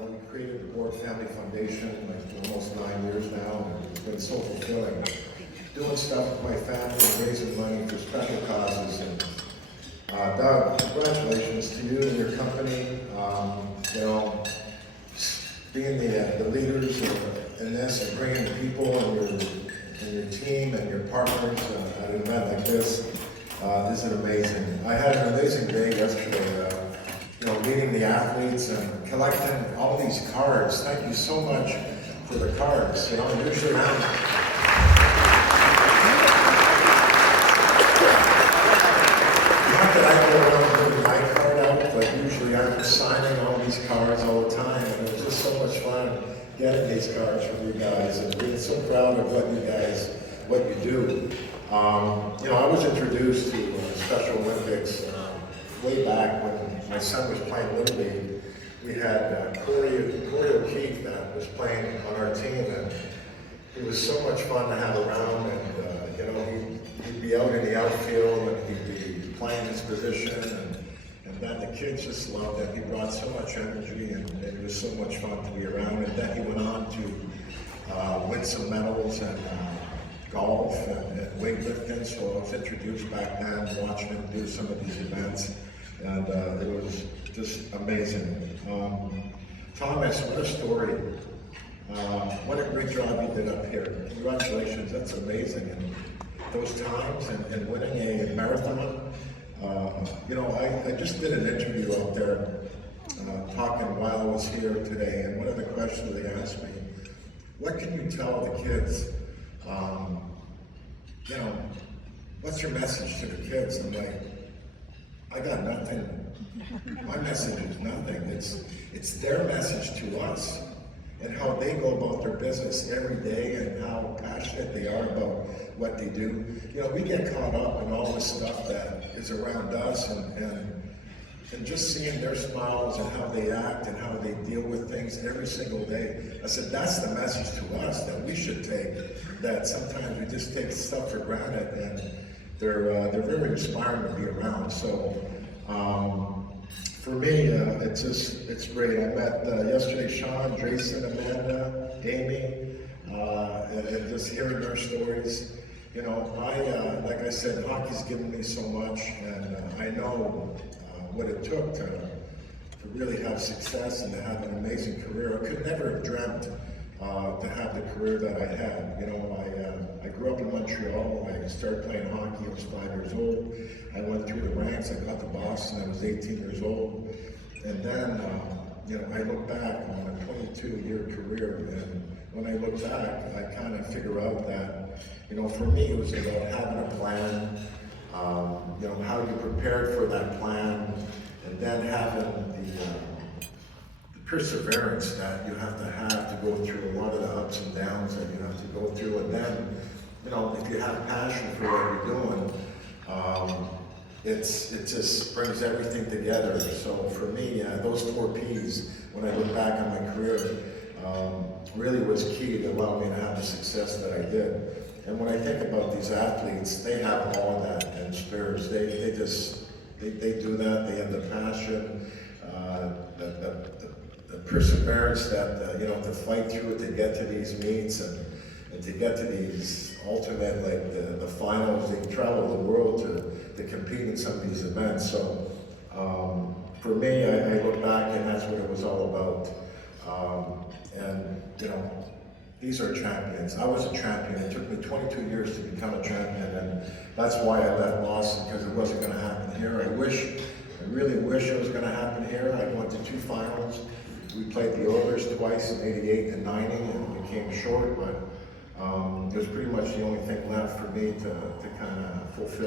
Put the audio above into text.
We created the Bourque Family Foundation like almost 9 years now, and it's been so fulfilling. Doing stuff with my family and raising money for special causes. And Doug, congratulations to you and your company. Being the leaders in this and bringing people and your team and your partners at an event like this is amazing. I had an amazing day yesterday. Meeting the athletes and collecting all these cards. Thank you so much for the cards. Usually I'm not that I go around putting my card out, but usually I'm signing all these cards all the time, and it was just so much fun getting these cards from you guys and being so proud of what you do. I was introduced to Special Olympics way back when my son was playing Little League. We had Corey O'Keefe that was playing on our team, and he was so much fun to have around. And he'd be out in the outfield and he'd be playing his position, and then the kids just loved him. He brought so much energy, and it was so much fun to be around. And then he went on to win some medals and golf and weightlifting. So I was introduced back then, watching him do some of these events. And it was just amazing. Thomas, what a story. What a great job you did up here. Congratulations, that's amazing. And those times and winning a marathon. I just did an interview out there talking while I was here today, and one of the questions they asked me, what can you tell the kids? What's your message to the kids? I'm like, I got nothing. My message is nothing. It's their message to us and how they go about their business every day and how passionate they are about what they do. We get caught up in all this stuff that is around us and just seeing their smiles and how they act and how they deal with things every single day. I said, that's the message to us that we should take, that sometimes we just take stuff for granted, and they're very inspiring to be around. So for me, it's great. I met yesterday Sean, Jason, Amanda, Amy, and just hearing their stories. Like I said, hockey's given me so much, and I know what it took to really have success and to have an amazing career. I could never have dreamt to have the career that I had. I grew up in Montreal. I started playing hockey. I was 5 years old. I went through the ranks. I got to Boston. I was 18 years old. And then, I look back on a 22-year career. And when I look back, I kind of figure out that, for me, it was about having a plan, how you prepared for that plan, and then having the perseverance that you have to go through a lot of the ups and downs that you have to go through. And then, if you have passion for what you're doing, it just brings everything together. So for me, those 4 Ps, when I look back on my career, really was key to allow me to have the success that I did. And when I think about these athletes, they have all of that in spirits. They do that. They have the passion, the perseverance that to fight through it, to get to these meets and to get to these ultimate, like the finals. They travel the world to compete in some of these events. So for me, I look back and that's what it was all about. These are champions. I was a champion. It took me 22 years to become a champion, and that's why I left Boston, because it wasn't going to happen here. I really wish it was going to happen here. I went to 2 finals. We played the Oilers twice in '88 and '90, and we came short, but it was pretty much the only thing left for me to kind of fulfill.